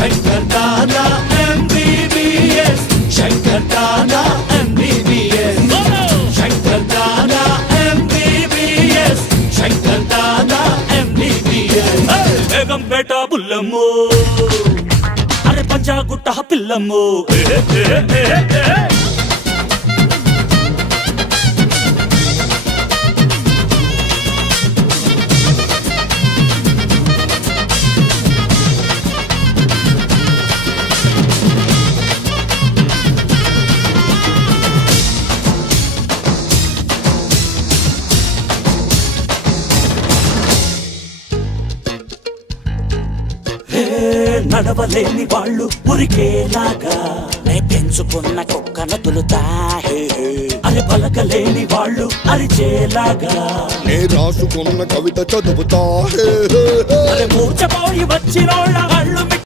Shankar Dada MBBS Shankar Dada MBBS Shankar Dada MBBS Shankar Dada MBBS Begumpet బుల్లమ్ము అరే పంజాగుట్ట పిల్లమ్ము నడవలేని వాళ్ళు ఉరికేలాగా నే పెంచుకున్న కుక్కను తులుతా అని పలకలేని వాళ్ళు అరిచేలాగా నే రాసుకున్న కవిత చదువుతా మూర్చపోయి వచ్చినోళ్ళ